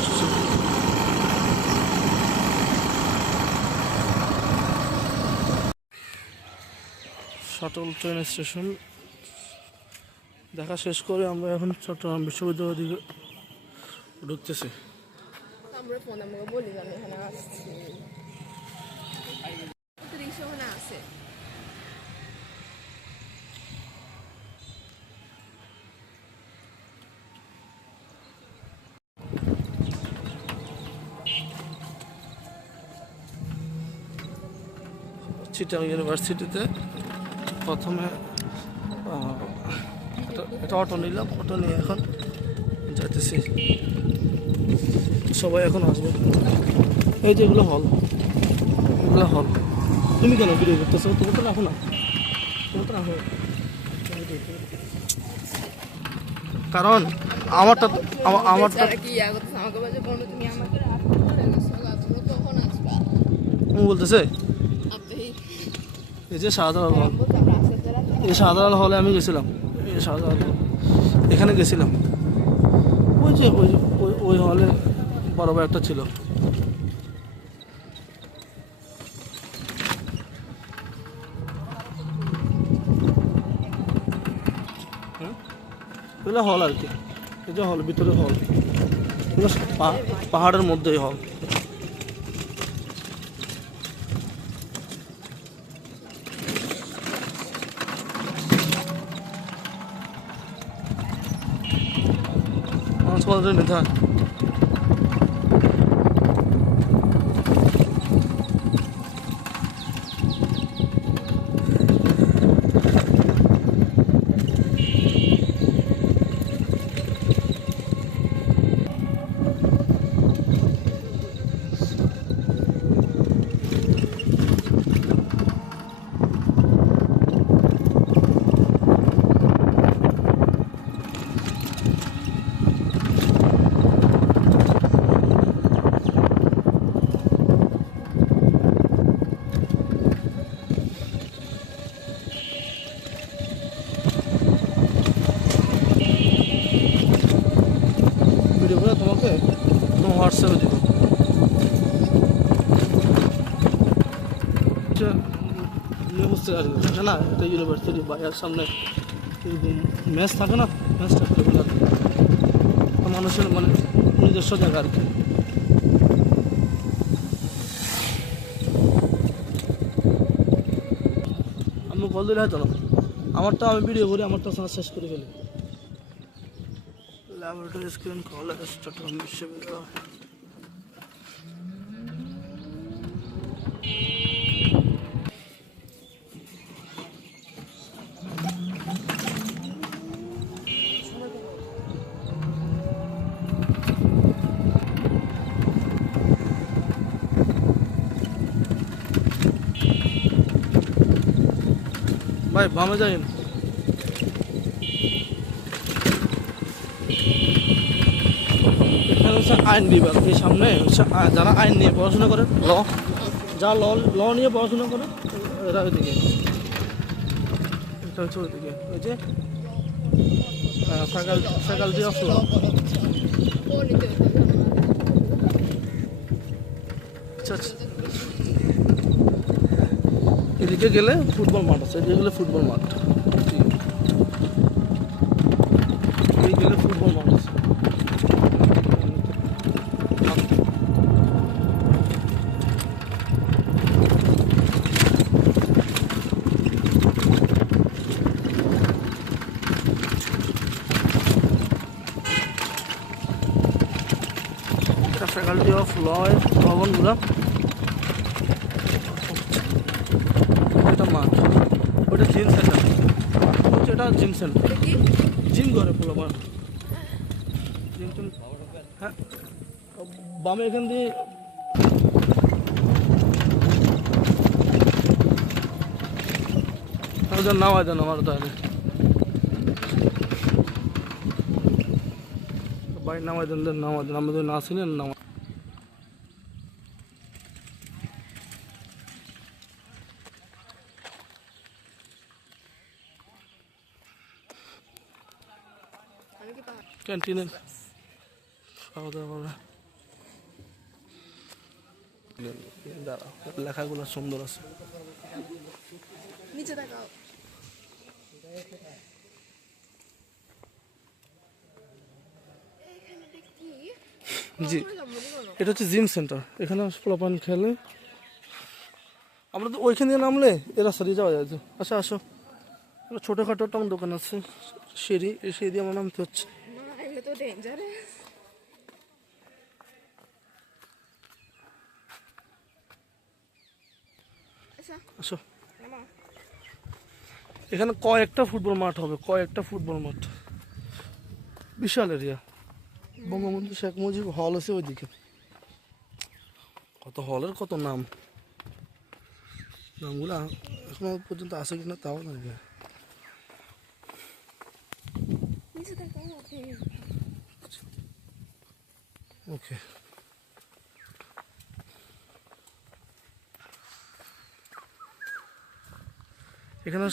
আসছি। Shuttle train station দেখা শেষ করে আমরা এখন চট্টগ্রাম বিশ্ববিদ্যালয়ের দিকে ঢুকতেছি। আমরা ফোন আমাকে বলি আমি এখানে আসছি, রিক্সা ওখানে আছে। চিটাং ইউনিভার্সিটিতে প্রথমে একটা অটো নিলাম, অটো নিয়ে এখন যাইতেছি। সবাই এখন আসবে। এই যে এগুলো হল, এগুলো হল। তুমি কেন ভিডিও করতেছো? তুমি তো রাখো না, তুমি তো রাখো। কারণ আমারটা কি আমাকে বলছে বলবে তুমি আমাকে কখন আসবা? তুমি বলতেছে এই যে সাধারণ হল, এই সাধারণ হলে আমি গেছিলাম। এই সাধারণ হল এখানে গেছিলাম। ওই যে ওই ওই হলে বরাবর একটা ছিল। এগুলো হল আর কি, এই যে হল, ভিতরে হল, পাহাড়ের মধ্যেই হল। নিতে হয়। ভিডিওগুলো তোমাকে তোমার হোয়াটসঅ্যাপে দেবো। নিউ না, এটা ইউনিভার্সিটি বাইরের সামনে ম্যাচ থাকে না, ম্যাচটা মানুষের মানে নিজস্ব জায়গা আর কি। আমি কল দিলে হয়তো না, আমারটা আমি ভিডিও করি, আমারটা শেষ করে ফেলি। ল্যাবরেটরি স্ক্রিন কলেজ, চট্টগ্রাম বিশ্ববিদ্যালয়। ভাই বামে যাই। এখানে হচ্ছে আইন বিভাগ, এই সামনে হচ্ছে যারা আইন নিয়ে পড়াশোনা করে, যা ল নিয়ে পড়াশোনা করে এরা ওইদিকে, এটা হচ্ছে ওইদিকে। ওই যে ফ্যাকাল্টি অফ ল। আচ্ছা আচ্ছা, এদিকে গেলে ফুটবল মাঠ আছে, এদিকে গেলে ফুটবল মাঠ, এদিকে গেলে ফুটবল মাঠ আছে। ফ্যাকাল্টি অফ ল ভবনগুলো, এটা মাঠ, ওটা জিম সেন্টার, এটা জিম সেন্টার, জিম করে পুরো মাঠ, জিম টিম। হ্যাঁ বামে এখান দিয়ে নামাই দেন আমার তাহলে, বাড়ি নামাই দেন, নামাই দেন, আমি যদি না ছিলেন নামা। ক্যান্টিনে খাওয়া দাওয়া করে। দাঁড়া, লেখাগুলো সুন্দর আছে। নিচে তাকাও। এখানে দেখি জি, এটা হচ্ছে জিম সেন্টার। এখানে পোলাপান খেলে। আমরা তো ওইখান দিয়ে নামলে এ রাস্তা দিয়ে যাওয়া যায় তো। আচ্ছা আসো, ছোটোখাটো একটা দোকান আছে, সিঁড়ি, এই সিঁড়ি দিয়ে আমার নামতে হচ্ছে। না, এগুলো তো ডেঞ্জারাস। আচ্ছা, আসো, নামা। এখানে কয়েকটা ফুটবল মাঠ হবে, কয়েকটা ফুটবল মাঠ, বিশাল এরিয়া। বঙ্গবন্ধু শেখ মুজিব হল আছে ওইদিকে। কত হলের কত নাম, নামগুলো এখনো পর্যন্ত আছে কিনা তাও না। নিচে তাকাও। ওকে। ওকে, এখানে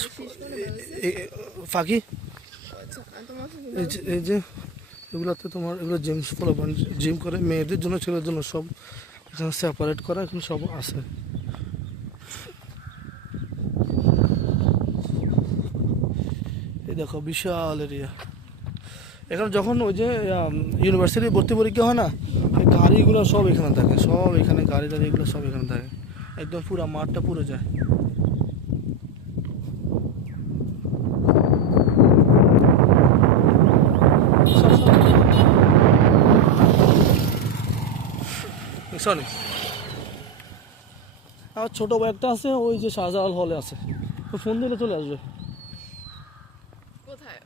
ফাঁকি আচ্ছা, আর তোমার এই যে এগুলাতে তোমার এগুলো জিম পোলাপান জিম করে, মেয়েদের জন্য ছেলেদের জন্য সব এখানে সেপারেট করা, এখানে সব আছে। এই দেখো বিশাল এরিয়া। এখানে যখন ওই যে ইউনিভার্সিটি ভর্তি পরীক্ষা হয় না, এই গাড়িগুলো সব এখানে থাকে, সব এখানে গাড়ি টাড়ি এগুলো সব এখানে থাকে। একদম পুরো মাঠটা পুরো যায়। সরি, আমার ছোটো ভাই একটা আছে, ওই যে শাহজালাল হলে আছে, তো ফোন দিলে চলে আসবে। কোথায়?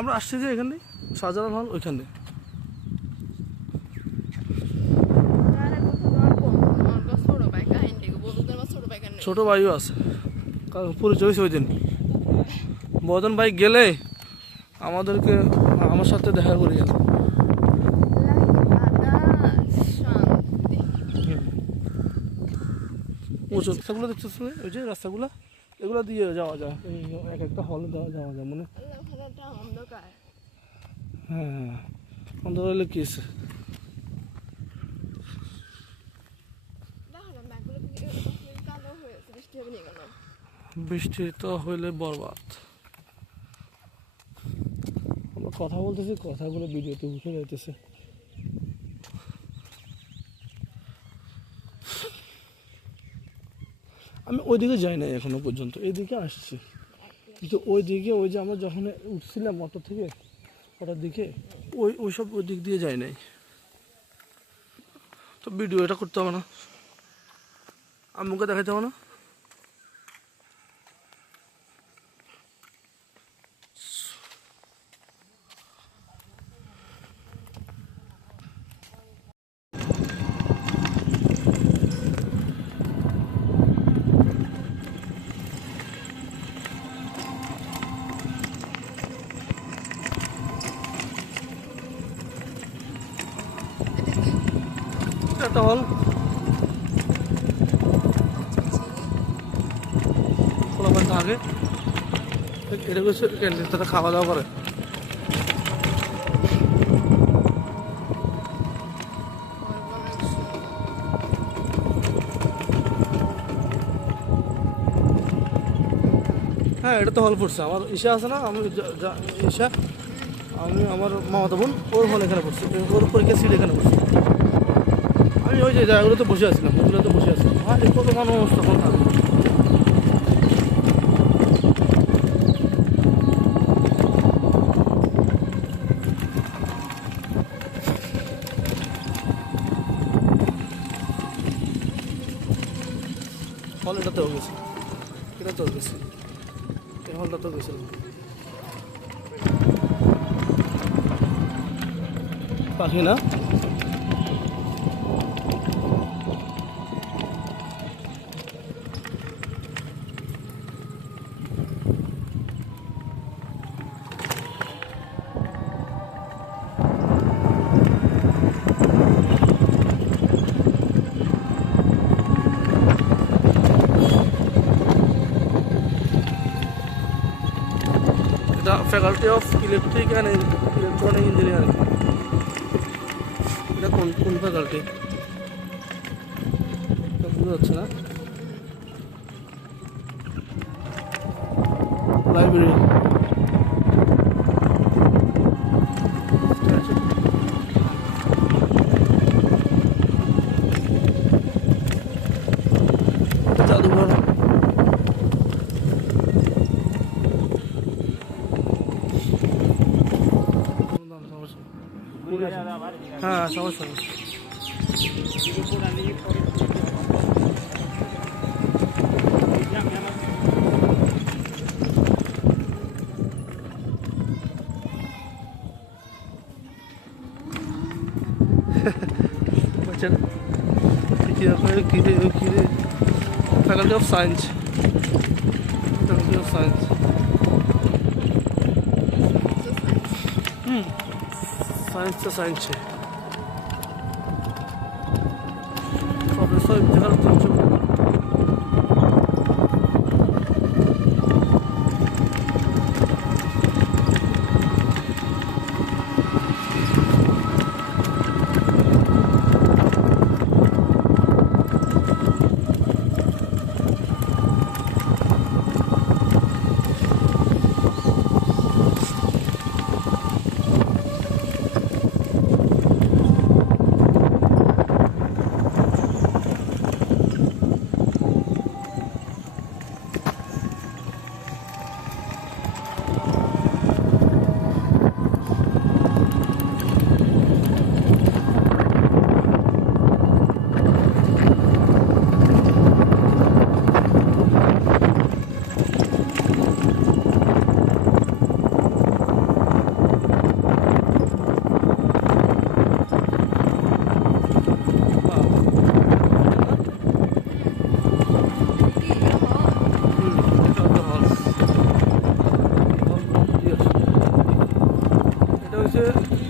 আমরা আসছি যে এখানে শাহজালাল হল ওইখানে। আরে কোথাও তোমার বন্ধু, তোমার কাছে ছোট ভাই কাহিনী দেখো, বন্ধুদের আমার ছোট ভাই কাহিনী। ছোটো ভাইও আছে, কারণ পরিচয় হয়েছে ওই দিন। বদন ভাই গেলে আমাদেরকে আমার সাথে দেখা করি গেল। উঁচু রাস্তাগুলো দেখতেছ, ওই যে রাস্তাগুলো, এগুলো দিয়ে যাওয়া যায়, এই এক একটা হলে যাওয়া যায় মানে। অন্ধকার। হ্যাঁ হ্যাঁ, অন্ধকার হলে কি আছে? দেখো না, ব্যাগগুলো কালো হয়েছে, বৃষ্টি হবে না কেন? বৃষ্টি তো হইলে বরবাদ। আমরা কথা বলতেছি, কথাগুলো ভিডিওতে উঠে যাইতেছে। আমি ওইদিকে যাই নাই এখনো পর্যন্ত, এইদিকে আসছি। কিন্তু ওইদিকে ওই যে আমরা যখন উঠছিলাম অটো থেকে, ওটার দিকে ওইসব ওই দিক দিয়ে যাই নাই। তো ভিডিও এটা করতে হবে না, আম্মুকে দেখাতে হবে না। একটা হল, খোলা থাকে, এটা করছে ক্যান্টিন, তারা খাওয়া দাওয়া করে। হ্যাঁ, এটা তো হল পড়ছে। আমার ঈশা আছে না, আমি ঈশা, আমি আমার মামাতো বোন, ওর হল এখানে পড়ছে, ওর পরীক্ষা সিট এখানে পড়ছে। আমি ওই যে জায়গাগুলোতে বসে আছিলাম, ওইগুলোতে বসে আছিলাম। আর কত মানুষ তখন থাকবে। হল এটাতেও গেছে, এটাতেও গেছে, এই হলটাতেও গেছিল। পাখি না, এটা faculty of electric and electronic engineering. এটা কোন ফ্যাকাল্টি? বুঝতে পারছি না। লাইব্রেরি জাদুঘর হ্যাঁ সমস্যা নেই। বাচ্চারা faculty of science, faculty of science. साइंसचं सायन्स आहे. प्रोफेसर इफ्तिखार तुमचे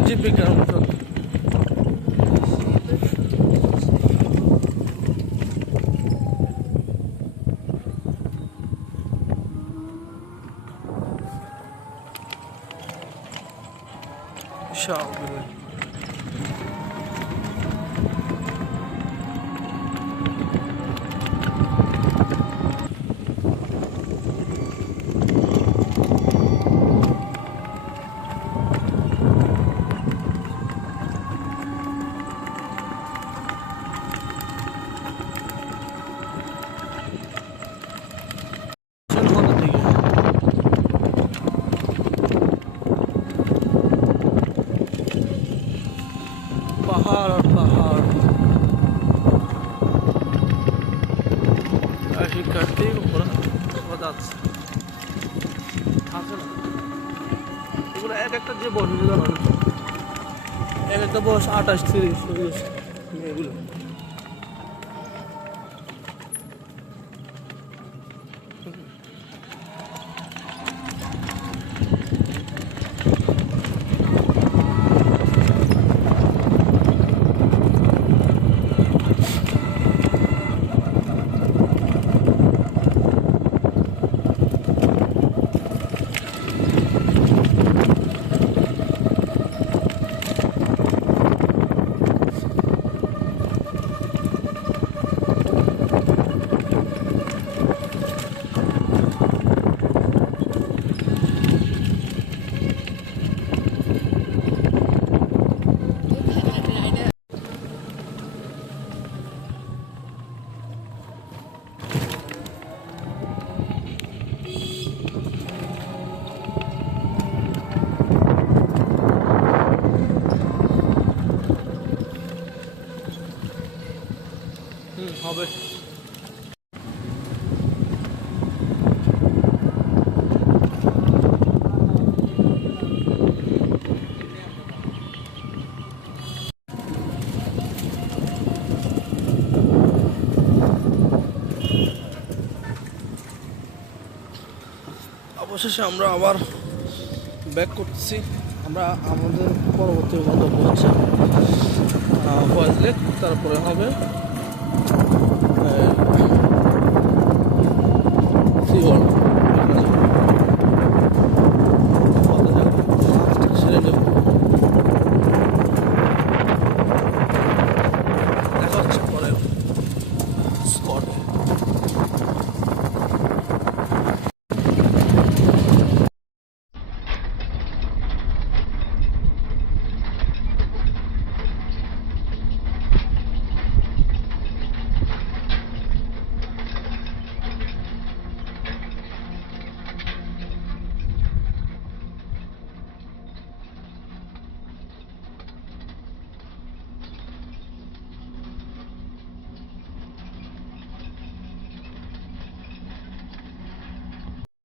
জীব বিজ্ঞান অনুষদ। পাহাড় আর পাহাড়, আর শিক্ষার্থী ওরা যাচ্ছে আছে না। এগুলো এক একটা যে বয়স জানো, এক একটা বয়স 28-30 এগুলো। হবে। অবশেষে আমরা আবার ব্যাক করতেছি। আমরা আমাদের পরবর্তী গন্তব্য হচ্ছে ফয়েজ লেক, তারপরে হবে